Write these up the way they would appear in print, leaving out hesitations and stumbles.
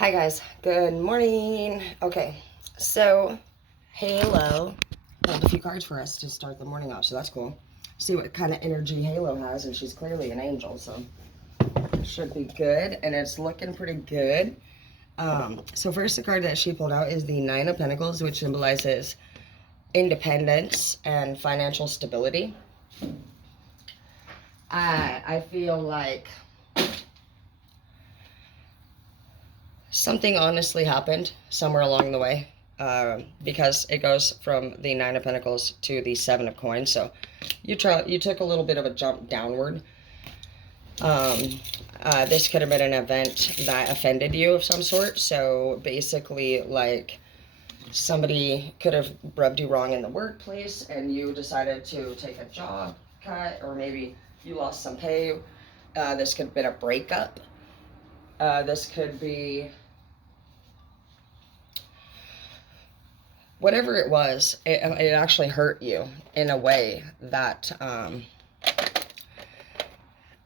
Hi guys, good morning. Okay, so Halo pulled a few cards for us to start the morning off, so that's cool. See what kind of energy Halo has, and she's clearly an angel, so should be good, and it's looking pretty good. So first, the card that she pulled out is the Nine of Pentacles, which symbolizes independence and financial stability. I feel like something honestly happened somewhere along the way, because it goes from the Nine of Pentacles to the Seven of Coins. So you took a little bit of a jump downward. This could have been an event that offended you of some sort. So basically, like, somebody could have rubbed you wrong in the workplace and you decided to take a job cut, or maybe you lost some pay. This could have been a breakup. This could be whatever it was. It actually hurt you in a way that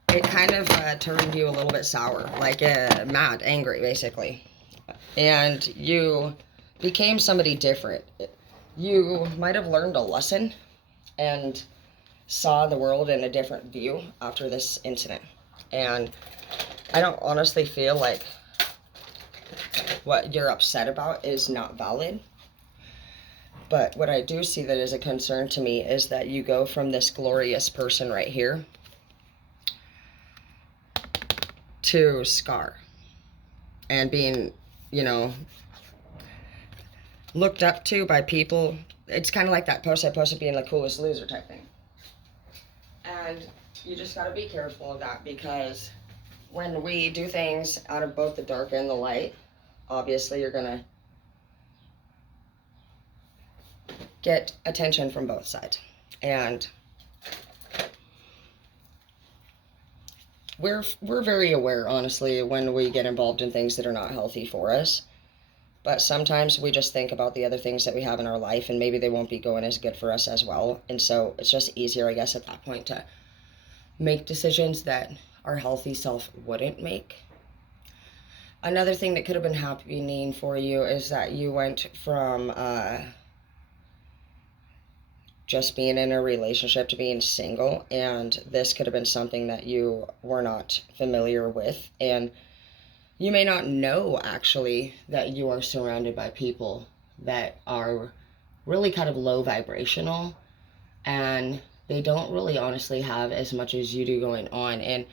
it kind of turned you a little bit sour, like mad, angry, basically. And you became somebody different. You might have learned a lesson and saw the world in a different view after this incident. And I don't honestly feel like what you're upset about is not valid. But what I do see that is a concern to me is that you go from this glorious person right here to Scar and being, looked up to by people. It's kind of like that post I posted, being the coolest loser type thing. And you just got to be careful of that, because when we do things out of both the dark and the light, obviously you're going to get attention from both sides. And we're very aware, honestly, when we get involved in things that are not healthy for us. But sometimes we just think about the other things that we have in our life, and maybe they won't be going as good for us as well. And so it's just easier, I guess, at that point to make decisions that our healthy self wouldn't make. Another thing that could have been happening for you is that you went from just being in a relationship to being single, and this could have been something that you were not familiar with, and you may not know actually that you are surrounded by people that are really kind of low vibrational, and they don't really honestly have as much as you do going on. And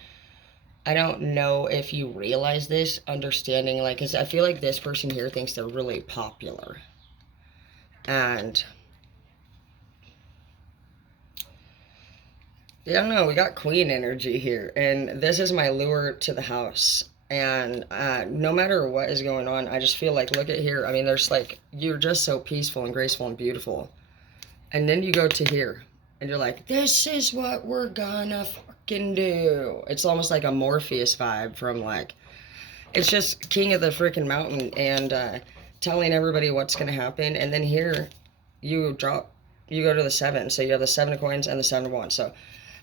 I don't know if you realize this, understanding, like, because I feel like this person here thinks they're really popular, and I don't know, we got queen energy here, and this is my lure to the house. And no matter what is going on, I just feel like, look at here. I mean, there's like, you're just so peaceful and graceful and beautiful. And then you go to here, and you're like, this is what we're gonna fucking do. It's almost like a Morpheus vibe from, like, it's just king of the freaking mountain, and telling everybody what's gonna happen. And then here, you go to the seven. So you have the Seven of Coins and the Seven of Wands. So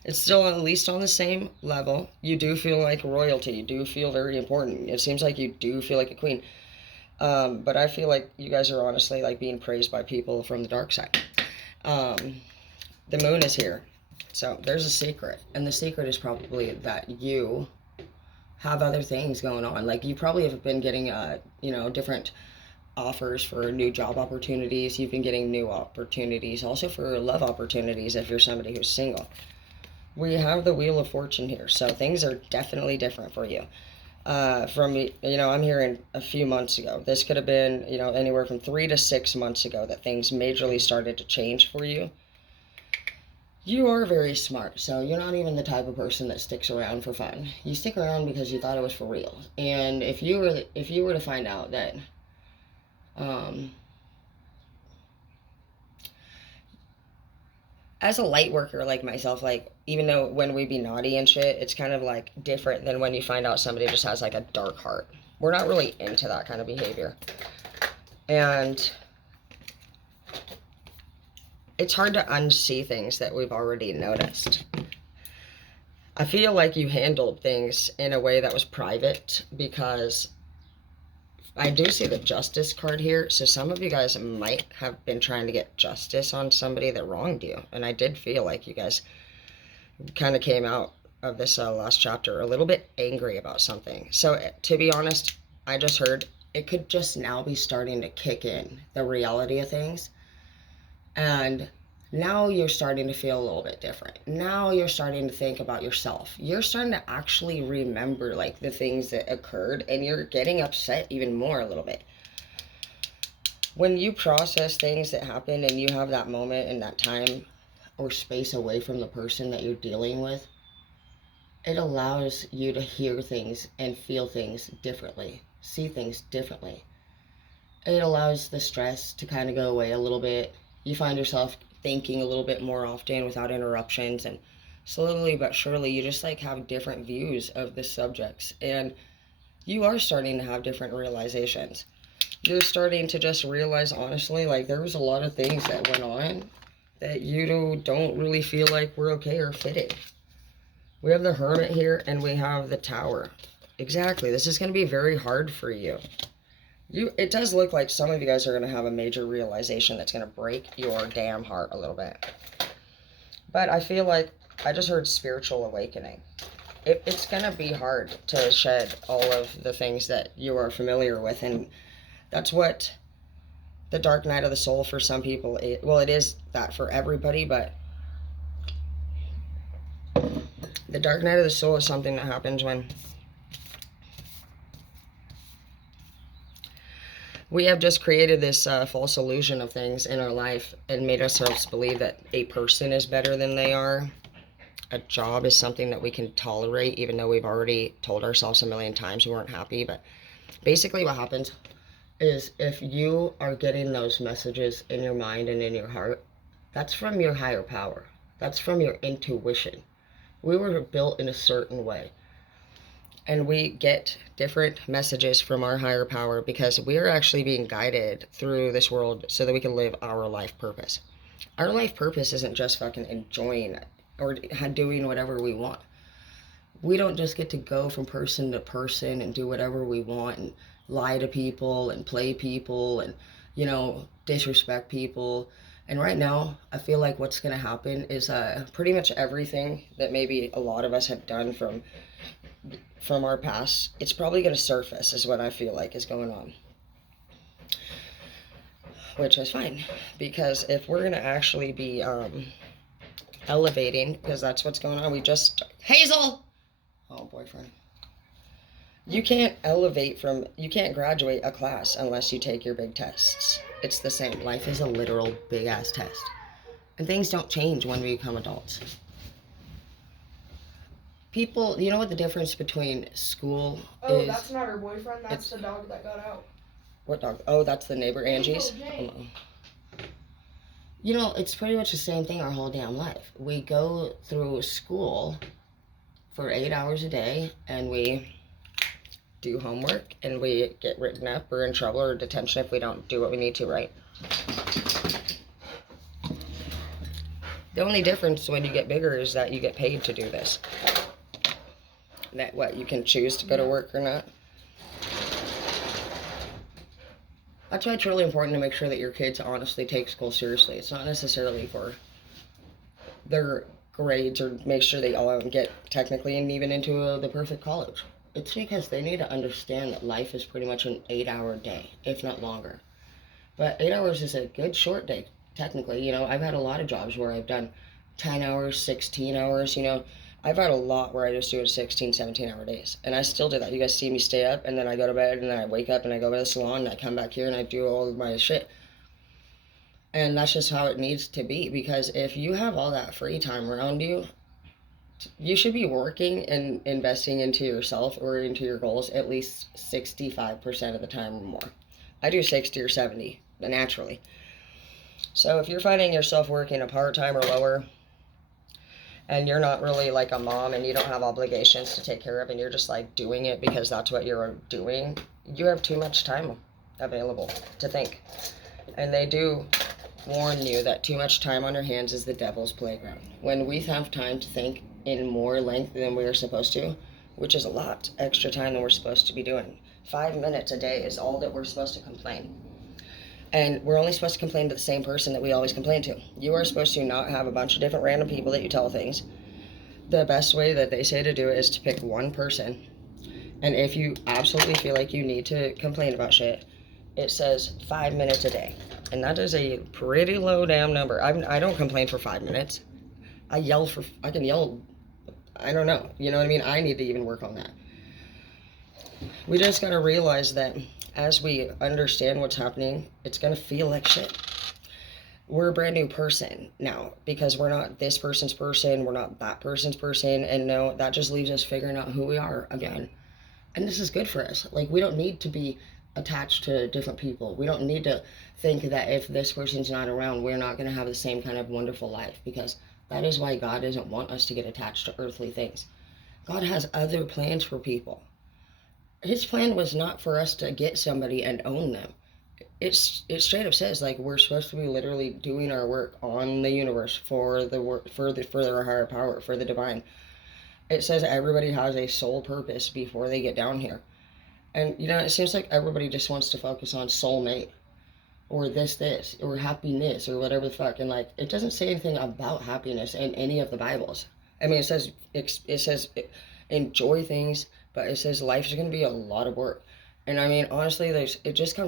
it's still at least on the same level. You do feel like royalty. You do feel very important. It seems like you do feel like a queen. But I feel like you guys are honestly like being praised by people from the dark side. The moon is here. So there's a secret. And the secret is probably that you have other things going on. Like, you probably have been getting, different offers for new job opportunities. You've been getting new opportunities also for love opportunities if you're somebody who's single. We have the Wheel of Fortune here, so things are definitely different for you. From, I'm hearing a few months ago. This could have been, anywhere from 3 to 6 months ago that things majorly started to change for you. You are very smart, so you're not even the type of person that sticks around for fun. You stick around because you thought it was for real. And if you were to find out that, as a light worker like myself, like, even though when we be naughty and shit, it's kind of like different than when you find out somebody just has like a dark heart. We're not really into that kind of behavior. And it's hard to unsee things that we've already noticed. I feel like you handled things in a way that was private, because I do see the justice card here, so some of you guys might have been trying to get justice on somebody that wronged you, and I did feel like you guys kind of came out of this last chapter a little bit angry about something. So to be honest, I just heard it could just now be starting to kick in, the reality of things, and now you're starting to feel a little bit different. Now you're starting to think about yourself. You're starting to actually remember like the things that occurred, and you're getting upset even more a little bit. When you process things that happen and you have that moment and that time or space away from the person that you're dealing with, it allows you to hear things and feel things differently, see things differently. It allows the stress to kind of go away a little bit. You find yourself thinking a little bit more often without interruptions, and slowly but surely you just like have different views of the subjects, and you are starting to have different realizations. You're starting to just realize honestly, like there was a lot of things that went on that you don't really feel like were okay or fitting. We have the Hermit here and we have the Tower. Exactly, this is going to be very hard for you. It does look like some of you guys are going to have a major realization that's going to break your damn heart a little bit. But I feel like I just heard spiritual awakening. It's going to be hard to shed all of the things that you are familiar with. And that's what the dark night of the soul for some people, it is that for everybody, but the dark night of the soul is something that happens when we have just created this false illusion of things in our life and made ourselves believe that a person is better than they are. A job is something that we can tolerate, even though we've already told ourselves a million times we weren't happy. But basically what happens is if you are getting those messages in your mind and in your heart, that's from your higher power. That's from your intuition. We were built in a certain way. And we get different messages from our higher power because we are actually being guided through this world so that we can live our life purpose. Our life purpose isn't just fucking enjoying or doing whatever we want. We don't just get to go from person to person and do whatever we want and lie to people and play people and, disrespect people. And right now, I feel like what's going to happen is pretty much everything that maybe a lot of us have done from our past, it's probably going to surface is what I feel like is going on. Which is fine, because if we're going to actually be elevating, because that's what's going on, Hazel! Oh, boyfriend. You can't you can't graduate a class unless you take your big tests. It's the same. Life is a literal big-ass test. And things don't change when we become adults. People, you know what the difference between school is? Oh, that's not her boyfriend. That's the dog that got out. What dog? Oh, that's the neighbor Angie's? It's pretty much the same thing our whole damn life. We go through school for 8 hours a day, and we do homework, and we get written up or in trouble or detention if we don't do what we need to, right? The only difference when you get bigger is that you get paid to do this. That you can choose to go to work or not. That's why it's really important to make sure that your kids honestly take school seriously. It's not necessarily for their grades or make sure they all get technically and even into the perfect college. It's because they need to understand that life is pretty much an 8-hour day, if not longer. But 8 hours is a good short day, technically. I've had a lot of jobs where I've done 10 hours, 16 hours, I've had a lot where I just do 16, 17-hour days. And I still do that. You guys see me stay up, and then I go to bed, and then I wake up, and I go to the salon, and I come back here, and I do all of my shit. And that's just how it needs to be, because if you have all that free time around you, you should be working and investing into yourself or into your goals at least 65% of the time or more. I do 60 or 70, naturally. So if you're finding yourself working a part-time or lower, and you're not really like a mom and you don't have obligations to take care of and you're just like doing it because that's what you're doing, you have too much time available to think. And they do warn you that too much time on your hands is the devil's playground. When we have time to think in more length than we are supposed to, which is a lot extra time than we're supposed to be doing, 5 minutes a day is all that we're supposed to complain. And we're only supposed to complain to the same person that we always complain to. You are supposed to not have a bunch of different random people that you tell things. The best way that they say to do it is to pick one person. And if you absolutely feel like you need to complain about shit, it says 5 minutes a day. And that is a pretty low damn number. I don't complain for 5 minutes. I can yell, I don't know. You know what I mean? I need to even work on that. We just got to realize that as we understand what's happening, it's going to feel like shit. We're a brand new person now because we're not this person's person, we're not that person's person, and no, that just leaves us figuring out who we are again. And this is good for us. Like, we don't need to be attached to different people. We don't need to think that if this person's not around, we're not going to have the same kind of wonderful life, because that is why God doesn't want us to get attached to earthly things. God has other plans for people. His plan was not for us to get somebody and own them. It straight up says, like, we're supposed to be literally doing our work on the universe for the work, for their higher power, for the divine. It says everybody has a sole purpose before they get down here. And, you know, it seems like everybody just wants to focus on soulmate or this, or happiness, or whatever the fuck. And, like, it doesn't say anything about happiness in any of the Bibles. I mean, it says enjoy things, but it says life's going to be a lot of work. And, I mean, honestly, it just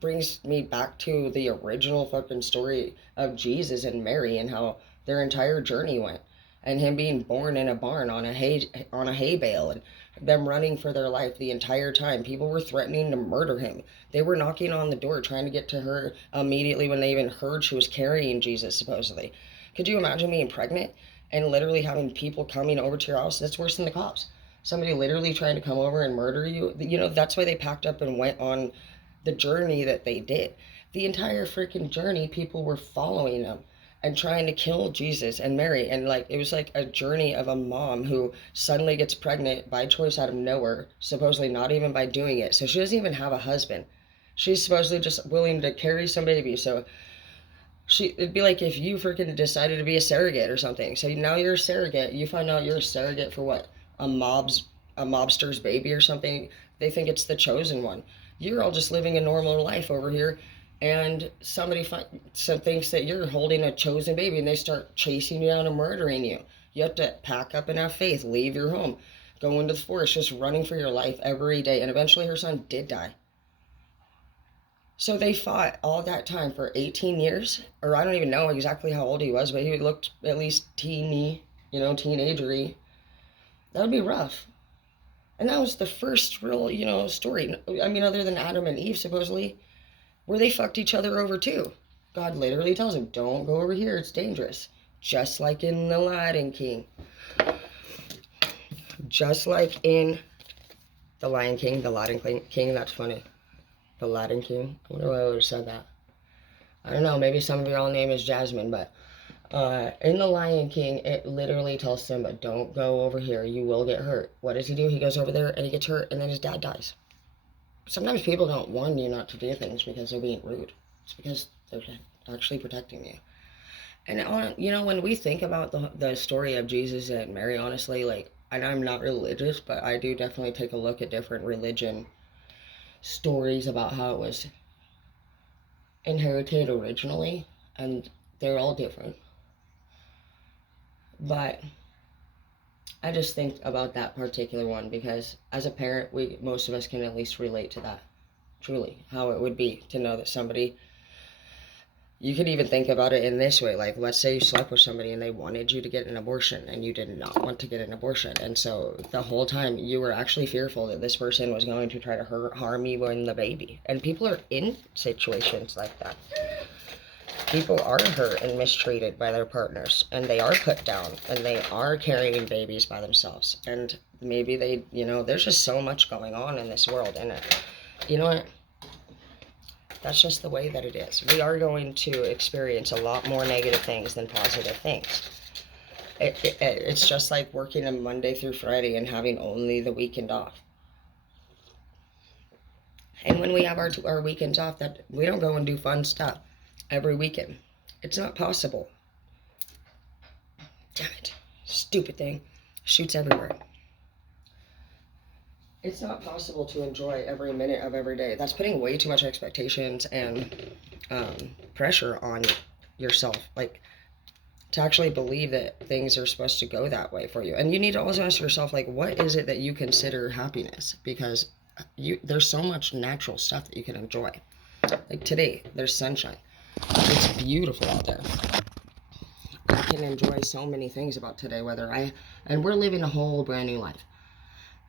brings me back to the original fucking story of Jesus and Mary and how their entire journey went, and him being born in a barn on a hay bale, and them running for their life the entire time. People were threatening to murder him. They were knocking on the door trying to get to her immediately when they even heard she was carrying Jesus, supposedly. Could you imagine being pregnant and literally having people coming over to your house? That's worse than the cops. Somebody literally trying to come over and murder you. You know, that's why they packed up and went on the journey that they did. The entire freaking journey, people were following them and trying to kill Jesus and Mary. And, like, it was like a journey of a mom who suddenly gets pregnant by choice out of nowhere, supposedly not even by doing it. So she doesn't even have a husband. She's supposedly just willing to carry some baby. So it'd be like if you freaking decided to be a surrogate or something. So now you're a surrogate. You find out you're a surrogate for what? A mobster's baby or something. They think it's the chosen one. You're all just living a normal life over here, and somebody thinks that you're holding a chosen baby, and they start chasing you down and murdering you. You have to pack up and have faith, leave your home, go into the forest, just running for your life every day. And eventually her son did die. So they fought all that time for 18 years, or I don't even know exactly how old he was, but he looked at least teeny, teenagery. That would be rough. And that was the first real, story. I mean, other than Adam and Eve, supposedly, where they fucked each other over too. God literally tells him, don't go over here, it's dangerous. Just like in The Lion King. Just like in The Lion King, that's funny. The Latin King. I wonder why I would have said that. I don't know, maybe some of y'all name is Jasmine, but in The Lion King, it literally tells Simba, don't go over here, you will get hurt. What does he do? He goes over there and he gets hurt, and then his dad dies. Sometimes people don't warn you not to do things because they're being rude. It's because they're actually protecting you. And, when we think about the story of Jesus and Mary, honestly, like, and I'm not religious, but I do definitely take a look at different religion stories about how it was inherited originally, and they're all different. But I just think about that particular one because as a parent, most of us can at least relate to that. Truly, how it would be to know that somebody, you could even think about it in this way. Like, let's say you slept with somebody and they wanted you to get an abortion and you did not want to get an abortion. And so the whole time you were actually fearful that this person was going to try to harm you and the baby. And people are in situations like that. People are hurt and mistreated by their partners, and they are put down, and they are carrying babies by themselves. And maybe there's just so much going on in this world. And you know what? That's just the way that it is. We are going to experience a lot more negative things than positive things. It's just like working a Monday through Friday and having only the weekend off. And when we have our weekends off, that we don't go and do fun stuff every weekend. It's not possible. Damn it. Stupid thing. Shoots everywhere. it's not possible to enjoy every minute of every day. That's putting way too much expectations and pressure on yourself. Like, to actually believe that things are supposed to go that way for you. And you need to also ask yourself, like, what is it that you consider happiness? Because there's so much natural stuff that you can enjoy. Like today, there's sunshine. It's beautiful out there. I can enjoy so many things about today, and we're living a whole brand new life.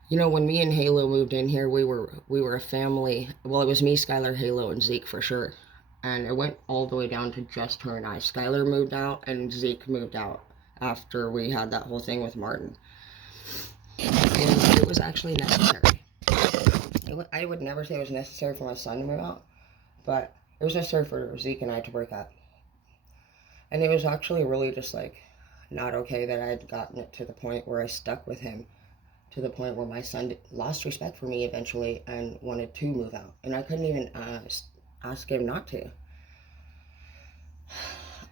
You know, when me and Halo moved in here, we were a family. Well, it was me, Skylar, Halo, and Zeke for sure. And it went all the way down to just her and I. Skylar moved out, and Zeke moved out after we had that whole thing with Martin. And it was actually necessary. I would never say it was necessary for my son to move out, but it was necessary for Zeke and I to break up. And it was actually really just like not okay that I had gotten it to the point where I stuck with him, to the point where my son lost respect for me eventually and wanted to move out. And I couldn't even ask him not to.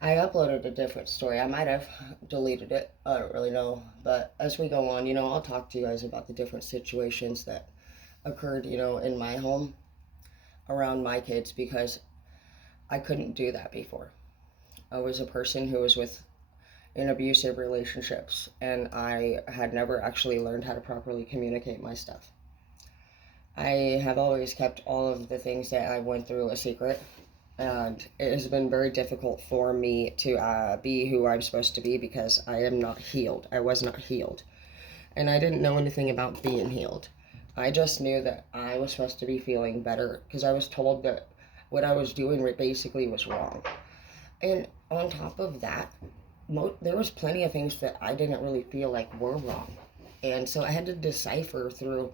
I uploaded a different story. I might have deleted it. I don't really know. But as we go on, I'll talk to you guys about the different situations that occurred, in my home around my kids, because I couldn't do that before. I was a person who was in abusive relationships, and I had never actually learned how to properly communicate my stuff. I have always kept all of the things that I went through a secret, and it has been very difficult for me to be who I'm supposed to be, because I am not healed. I was not healed, and I didn't know anything about being healed. I just knew that I was supposed to be feeling better, because I was told that what I was doing basically was wrong. And on top of that, there was plenty of things that I didn't really feel like were wrong. And so I had to decipher through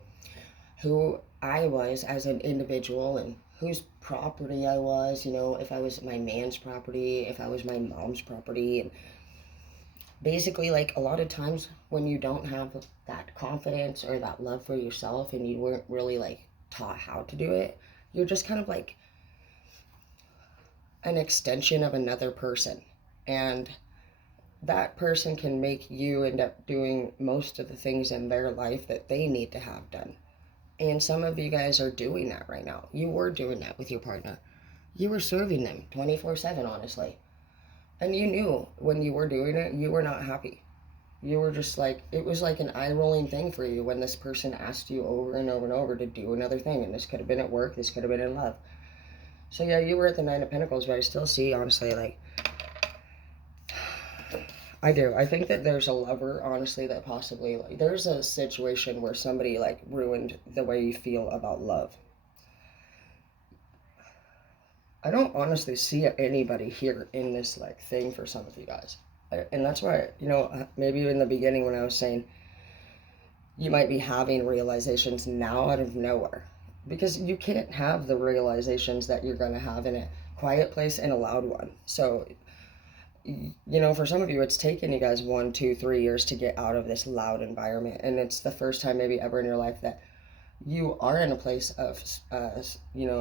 who I was as an individual and whose property I was, if I was my man's property, if I was my mom's property. And basically, like, a lot of times when you don't have that confidence or that love for yourself, and you weren't really like taught how to do it, you're just kind of like an extension of another person. And that person can make you end up doing most of the things in their life that they need to have done. And some of you guys are doing that right now. You were doing that with your partner. You were serving them 24/7, honestly. And you knew when you were doing it, you were not happy. You were just like, it was like an eye-rolling thing for you when this person asked you over and over and over to do another thing. And this could have been at work, this could have been in love. So yeah, you were at the Nine of Pentacles, but I still see, honestly, like, I do. I think that there's a lover, honestly, that possibly, like, there's a situation where somebody, like, ruined the way you feel about love. I don't honestly see anybody here in this, like, thing for some of you guys. And that's why, maybe in the beginning when I was saying you might be having realizations now out of nowhere. Because you can't have the realizations that you're going to have in a quiet place and a loud one. So, for some of you, it's taken you guys 1, 2, 3 years to get out of this loud environment. And it's the first time maybe ever in your life that you are in a place of,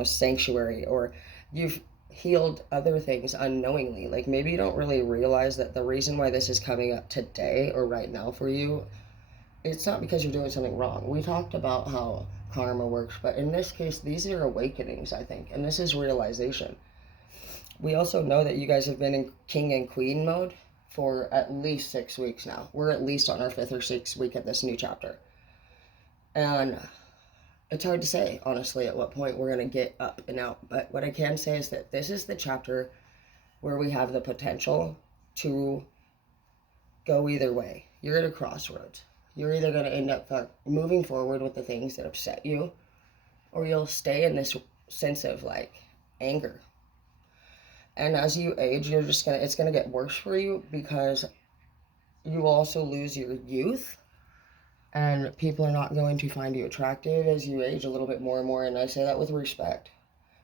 sanctuary, or you've healed other things unknowingly. Like, maybe you don't really realize that the reason why this is coming up today or right now for you, it's not because you're doing something wrong. We talked about how karma works, but in this case, these are awakenings, I think, and this is realization. We also know that you guys have been in king and queen mode for at least 6 weeks now. We're at least on our 5th or 6th week of this new chapter. And it's hard to say, honestly, at what point we're going to get up and out. But what I can say is that this is the chapter where we have the potential to go either way. You're at a crossroads. You're either going to end up moving forward with the things that upset you, or you'll stay in this sense of, like, anger. And as you age, it's gonna get worse for you, because you will also lose your youth, and people are not going to find you attractive as you age a little bit more and more. And I say that with respect,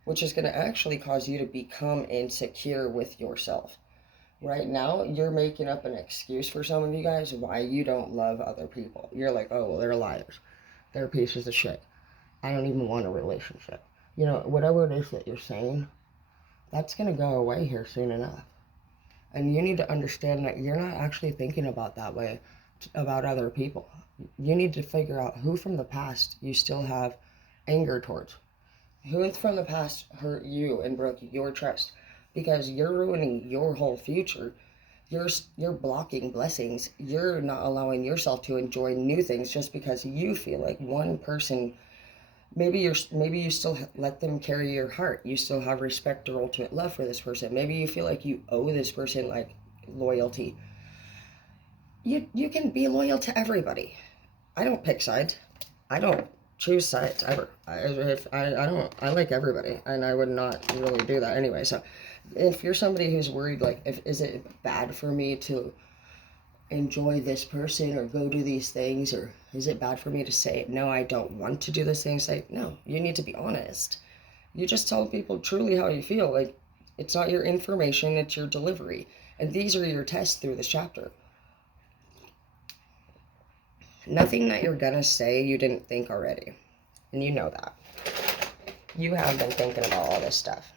which is gonna actually cause you to become insecure with yourself. Right now, you're making up an excuse for some of you guys why you don't love other people. You're like, oh, well, they're liars. They're pieces of shit. I don't even want a relationship. Whatever it is that you're saying, that's going to go away here soon enough. And you need to understand that you're not actually thinking about that way. about other people. You need to figure out who from the past you still have anger towards. Who from the past hurt you and broke your trust? Because you're ruining your whole future. You're blocking blessings. You're not allowing yourself to enjoy new things just because you feel like one person. Maybe you still let them carry your heart. You still have respect or ultimate love for this person. Maybe you feel like you owe this person like loyalty. You can be loyal to everybody. I don't pick sides. I don't choose sides ever. I don't. I like everybody, and I would not really do that anyway. So, if you're somebody who's worried, like, is it bad for me to enjoy this person or go do these things, or is it bad for me to say no, I don't want to do this thing? Say no. You need to be honest. You just tell people truly how you feel. Like, it's not your information; it's your delivery, and these are your tests through this chapter. Nothing that you're gonna say you didn't think already. And you know that. You have been thinking about all this stuff.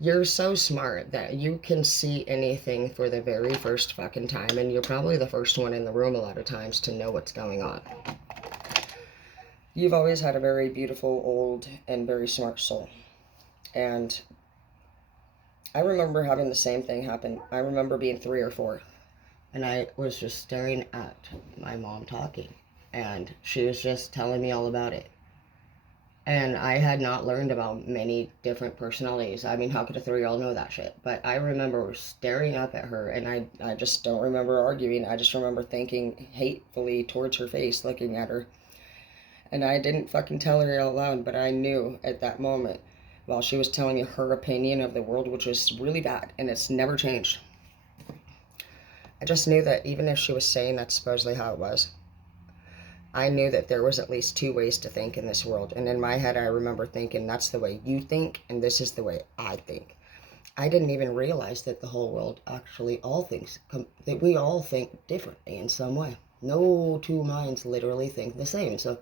You're so smart that you can see anything for the very first fucking time, and you're probably the first one in the room a lot of times to know what's going on. You've always had a very beautiful, old, and very smart soul. And I remember having the same thing happen. I remember being 3 or 4, and I was just staring at my mom talking, and she was just telling me all about it. And I had not learned about many different personalities. I mean, how could a 3-year-old know that shit? But I remember staring up at her, and I just don't remember arguing. I just remember thinking hatefully towards her face, looking at her. And I didn't fucking tell her out loud, but I knew at that moment, while she was telling me her opinion of the world, which was really bad, and it's never changed. I just knew that even if she was saying that's supposedly how it was, I knew that there was at least 2 ways to think in this world. And in my head, I remember thinking, that's the way you think, and this is the way I think. I didn't even realize that the whole world actually all thinks, that we all think differently in some way. No 2 minds literally think the same. So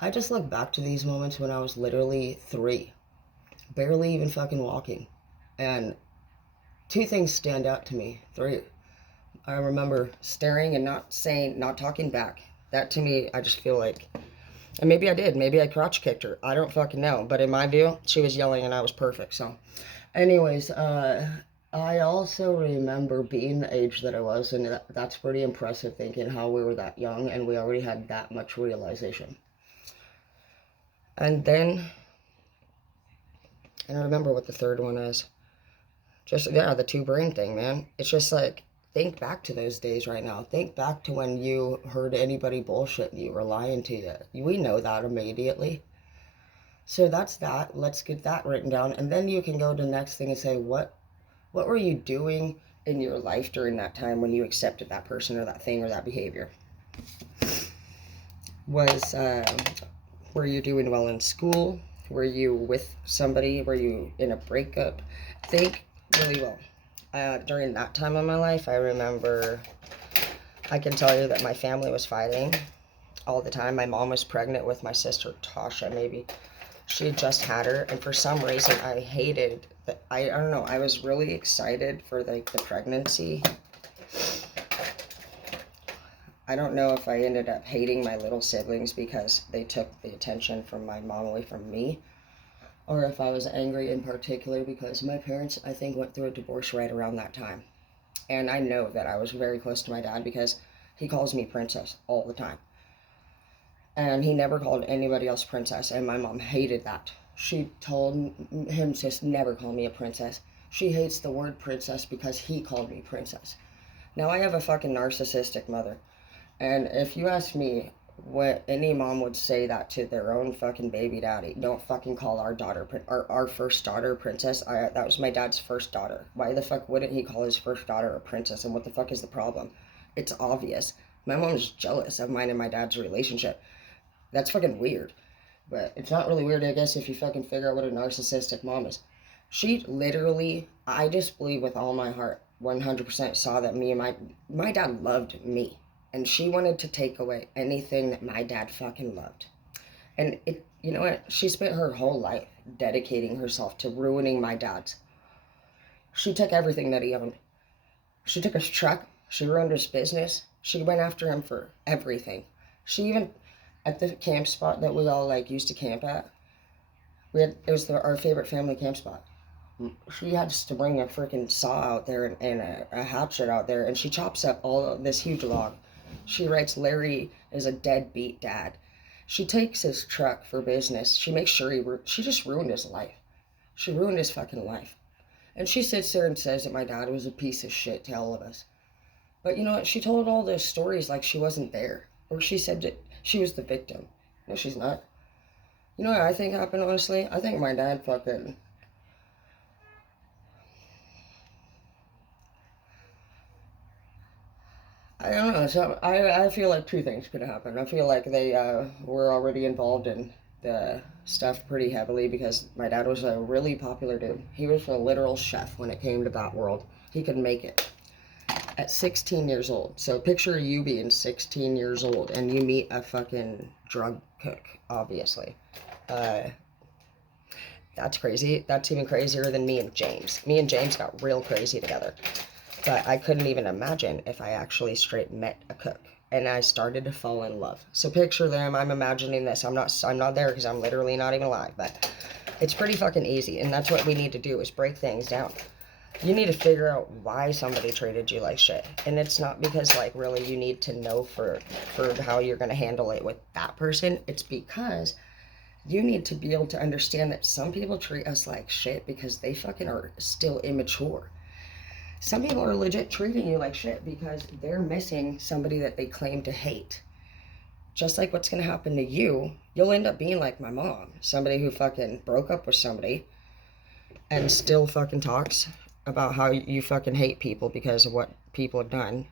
I just look back to these moments when I was literally 3, barely even fucking walking. And 2 things stand out to me. 3. I remember staring and not talking back. That to me, I just feel like, and maybe I did, maybe I crotch kicked her. I don't fucking know. But in my view, she was yelling and I was perfect. So anyways, I also remember being the age that I was, and that's pretty impressive thinking how we were that young and we already had that much realization. And then, I don't remember what the third one is. Just, yeah, the 2 brain thing, man. It's just like, think back to those days right now. Think back to when you heard anybody bullshit you or lying to you. We know that immediately. So that's that. Let's get that written down. And then you can go to the next thing and say, what were you doing in your life during that time when you accepted that person or that thing or that behavior? Were you doing well in school? Were you with somebody? Were you in a breakup? Think really well. During that time of my life, I remember, I can tell you that my family was fighting all the time. My mom was pregnant with my sister Tasha, maybe. She had just had her, and for some reason I hated that. I don't know, I was really excited for the pregnancy. I don't know if I ended up hating my little siblings because they took the attention from my mom away from me, or if I was angry in particular because my parents, I think, went through a divorce right around that time. And I know that I was very close to my dad because he calls me princess all the time. And he never called anybody else princess, and my mom hated that. She told him to never call me a princess. She hates the word princess because he called me princess. Now I have a fucking narcissistic mother. And if you ask me, what any mom would say that to their own fucking baby daddy, don't fucking call our first daughter princess. That was my dad's first daughter. Why the fuck wouldn't he call his first daughter a princess? And what the fuck is the problem? It's obvious. My mom's jealous of mine and my dad's relationship. That's fucking weird. But it's not really weird, I guess, if you fucking figure out what a narcissistic mom is. She literally, I just believe with all my heart, 100% saw that me and my dad loved me. And she wanted to take away anything that my dad fucking loved. And you know what? She spent her whole life dedicating herself to ruining my dad's. She took everything that he owned. She took his truck. She ruined his business. She went after him for everything. She even, at the camp spot that we all like used to camp at, it was our favorite family camp spot. She had to bring a freaking saw out there and a hatchet out there, and she chops up all of this huge log. She writes Larry is a deadbeat dad. She takes his truck for business. She makes sure she just ruined his life. She ruined his fucking life. And she sits there and says that my dad was a piece of shit to all of us. But you know what? She told all those stories like she wasn't there. Or she said that she was the victim. No, she's not. You know what I think happened, honestly? I think my dad fucking... I don't know. So I feel like two things could happen. I feel like they were already involved in the stuff pretty heavily because my dad was a really popular dude. He was a literal chef when it came to that world. He could make it at 16 years old. So picture you being 16 years old and you meet a fucking drug cook, obviously. That's crazy. That's even crazier than me and James. Me and James got real crazy together. But I couldn't even imagine if I actually straight met a cook and I started to fall in love. So picture them. I'm imagining this. I'm not there because I'm literally not even alive, but it's pretty fucking easy. And that's what we need to do is break things down. You need to figure out why somebody treated you like shit. And it's not because like really you need to know for how you're going to handle it with that person. It's because you need to be able to understand that some people treat us like shit because they fucking are still immature. Some people are legit treating you like shit because they're missing somebody that they claim to hate. Just like what's going to happen to you, you'll end up being like my mom. Somebody who fucking broke up with somebody and still fucking talks about how you fucking hate people because of what people have done.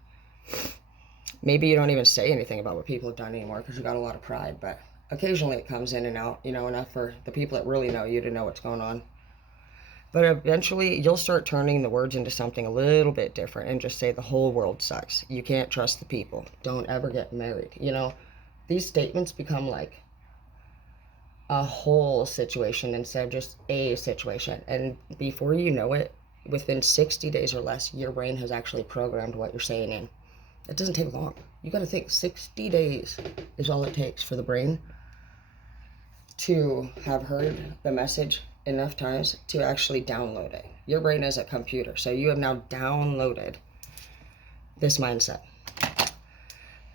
Maybe you don't even say anything about what people have done anymore because you got a lot of pride, but occasionally it comes in and out, you know, enough for the people that really know you to know what's going on. But eventually, you'll start turning the words into something a little bit different and just say the whole world sucks. You can't trust the people. Don't ever get married. You know, these statements become like a whole situation instead of just a situation. And before you know it, within 60 days or less, your brain has actually programmed what you're saying in. It doesn't take long. You got to think 60 days is all it takes for the brain to have heard the message enough times to actually download it. Your brain is a computer, so you have now downloaded this mindset.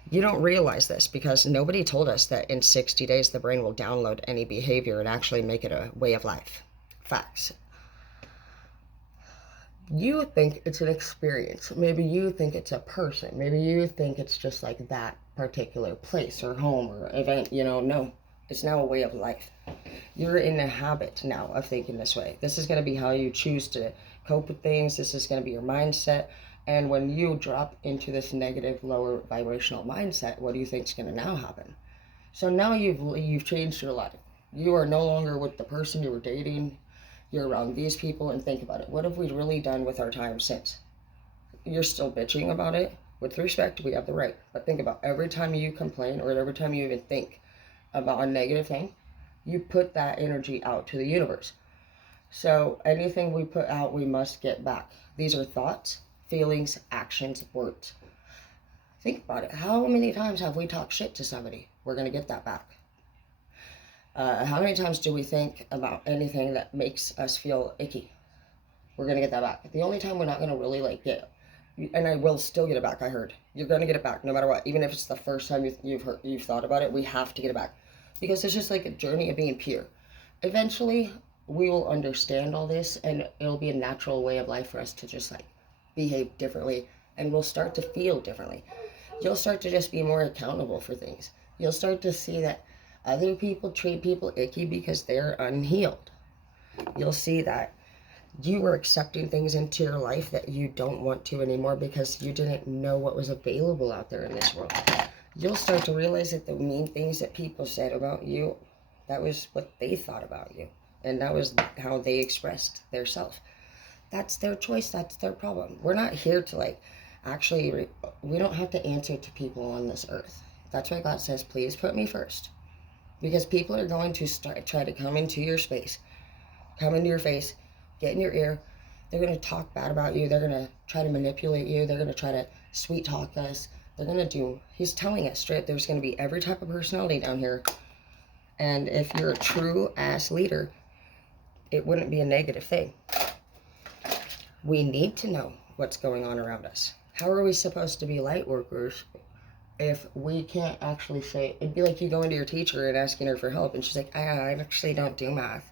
You don't realize this because nobody told us that in 60 days the brain will download any behavior and actually make it a way of life. Facts. You think it's an experience. Maybe you think it's a person. Maybe you think it's just like that particular place or home or event. You know, no. It's now a way of life. You're in a habit now of thinking this way. This is going to be how you choose to cope with things. This is going to be your mindset. And when you drop into this negative, lower vibrational mindset, what do you think is going to now happen? So now you've changed your life. You are no longer with the person you were dating. You're around these people, and think about it. What have we really done with our time since? You're still bitching about it. With respect, we have the right. But think about every time you complain or every time you even think about a negative thing, you put that energy out to the universe. So anything we put out, we must get back. These are thoughts, feelings, actions, words. Think about it. How many times have we talked shit to somebody? We're going to get that back. How many times do we think about anything that makes us feel icky? We're going to get that back. The only time we're not going to really like get, and I will still get it back, I heard. You're going to get it back no matter what. Even if it's the first time you've thought about it, we have to get it back. Because it's just like a journey of being pure. Eventually, we will understand all this, and it'll be a natural way of life for us to just like behave differently, and we'll start to feel differently. You'll start to just be more accountable for things. You'll start to see that other people treat people icky because they're unhealed. You'll see that you were accepting things into your life that you don't want to anymore because you didn't know what was available out there in this world. You'll start to realize that the mean things that people said about you, that was what they thought about you. And that was how they expressed their self. That's their choice. That's their problem. We're not here to like, actually, we don't have to answer to people on this earth. That's why God says, please put me first. Because people are going to try to come into your space, come into your face, get in your ear. They're going to talk bad about you. They're going to try to manipulate you. They're going to try to sweet talk us. They're going to do, he's telling us straight, there's going to be every type of personality down here. And if you're a true ass leader, it wouldn't be a negative thing. We need to know what's going on around us. How are we supposed to be light workers if we can't actually say, it'd be like you going to your teacher and asking her for help, and she's like, I actually don't do math.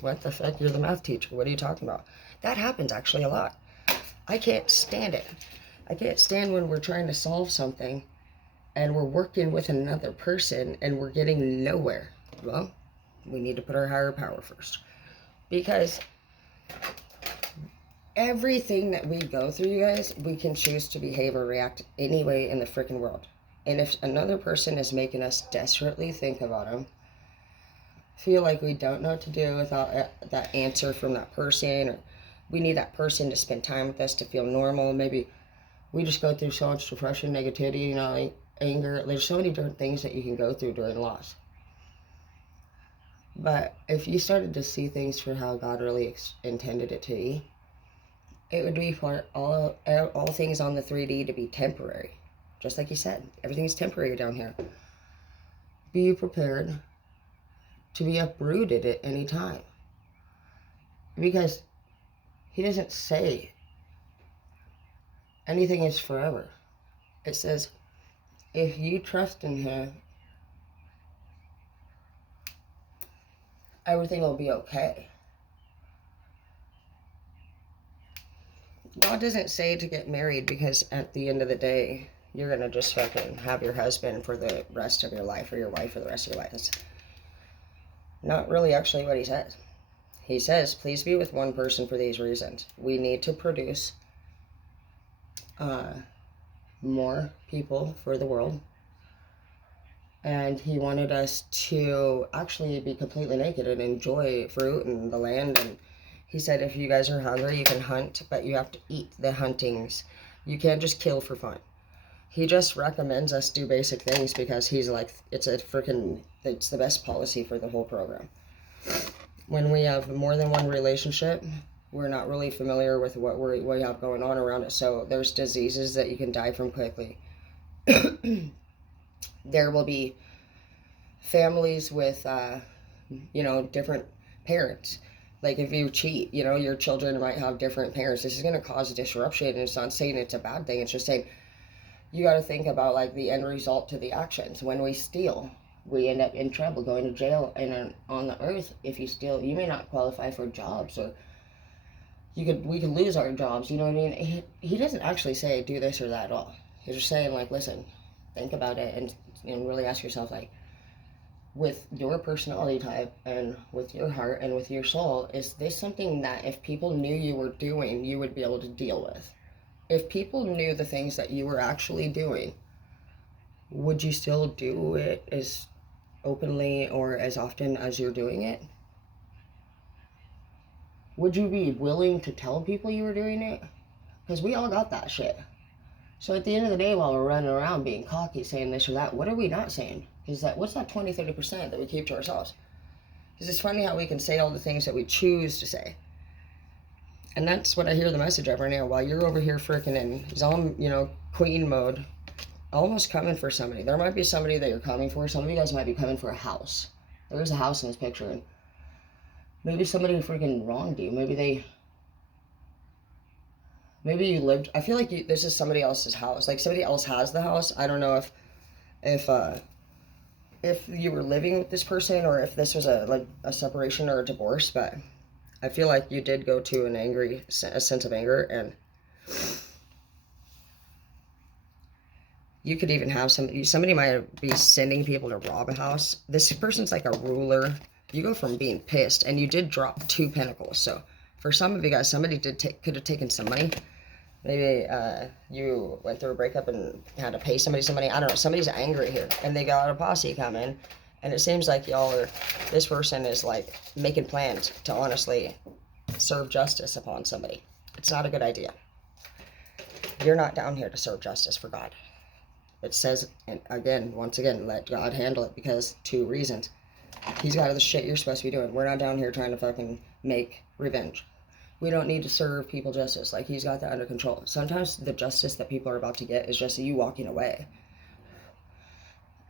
What the fuck? You're the math teacher. What are you talking about? That happens actually a lot. I can't stand it. I can't stand when we're trying to solve something and we're working with another person and we're getting nowhere. Well, we need to put our higher power first. Because everything that we go through, you guys, we can choose to behave or react any way in the freaking world. And if another person is making us desperately think about them, feel like we don't know what to do without that answer from that person, or we need that person to spend time with us to feel normal. Maybe we just go through so much depression, negativity, like anger. There's so many different things that you can go through during loss. But if you started to see things for how God really intended it to be, it would be for all things on the 3D to be temporary. Just like you said, everything's temporary down here. Be prepared to be uprooted at any time. Because he doesn't say anything is forever. It says, if you trust in him, everything will be okay. God doesn't say to get married because at the end of the day, you're going to just fucking have your husband for the rest of your life, or your wife for the rest of your life. That's not really actually what he says. He says, please be with one person for these reasons. We need to produce more people for the world. And he wanted us to actually be completely naked and enjoy fruit and the land. And he said, if you guys are hungry, you can hunt, but you have to eat the huntings. You can't just kill for fun. He just recommends us do basic things because he's like, it's the best policy for the whole program. When we have more than one relationship, we're not really familiar with what we have going on around it. So there's diseases that you can die from quickly. There will be families with, different parents. Like if you cheat, your children might have different parents. This is going to cause disruption. And it's not saying it's a bad thing. It's just saying you got to think about like the end result to the actions. When we steal, we end up in trouble, going to jail. And on the earth, if you steal, you may not qualify for jobs, or we could lose our jobs. You know what I mean? He doesn't actually say do this or that at all. He's just saying like, listen, think about it and really ask yourself, like, with your personality type and with your heart and with your soul, is this something that if people knew you were doing, you would be able to deal with? If people knew the things that you were actually doing, would you still do it as openly or as often as you're doing it? Would you be willing to tell people you were doing it? Because we all got that shit. So at the end of the day, while we're running around being cocky, saying this or that, what are we not saying? What's that 20-30% that we keep to ourselves? Because it's funny how we can say all the things that we choose to say. And that's what I hear the message of right now. While you're over here freaking in queen mode, almost coming for somebody. There might be somebody that you're coming for. Some of you guys might be coming for a house. There is a house in this picture. And maybe somebody freaking wronged you. Maybe you lived. I feel like this is somebody else's house. Like somebody else has the house. I don't know if you were living with this person or if this was a separation or a divorce, but I feel like you did go to a sense of anger, and you could even have somebody might be sending people to rob a house. This person's like a ruler. You go from being pissed, and you did drop 2 pentacles. So for some of you guys, somebody could have taken some money. Maybe you went through a breakup and had to pay somebody some money. I don't know. Somebody's angry here, and they got a posse coming. And it seems like this person is like making plans to honestly serve justice upon somebody. It's not a good idea. You're not down here to serve justice for God. It says, and once again, let God handle it, because 2 reasons. He's got the shit you're supposed to be doing. We're not down here trying to fucking make revenge. We don't need to serve people justice. Like, he's got that under control. Sometimes the justice that people are about to get is just you walking away.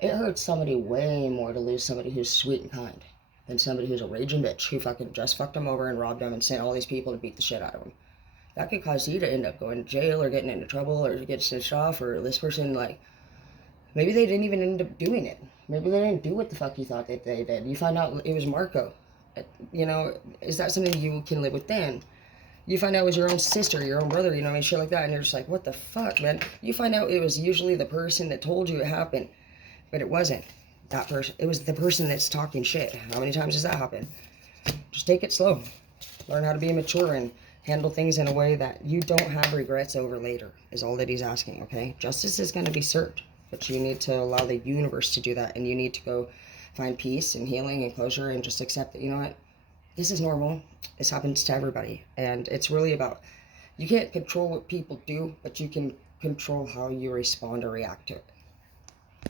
It hurts somebody way more to lose somebody who's sweet and kind than somebody who's a raging bitch who fucking just fucked them over and robbed them and sent all these people to beat the shit out of them. That could cause you to end up going to jail or getting into trouble or get stitched off, or this person, like, maybe they didn't even end up doing it. Maybe they didn't do what the fuck you thought that they did. You find out it was Marco. You know, is that something you can live with then? You find out it was your own sister, your own brother, you know, I mean, shit like that, and you're just like, what the fuck, man? You find out it was usually the person that told you it happened, but it wasn't that person. It was the person that's talking shit. How many times does that happen? Just take it slow. Learn how to be mature and handle things in a way that you don't have regrets over later, is all that he's asking, okay? Justice is going to be served, but you need to allow the universe to do that, and you need to go find peace and healing and closure and just accept that, you know what? This is normal. This happens to everybody. And it's really about, you can't control what people do, but you can control how you respond or react to it.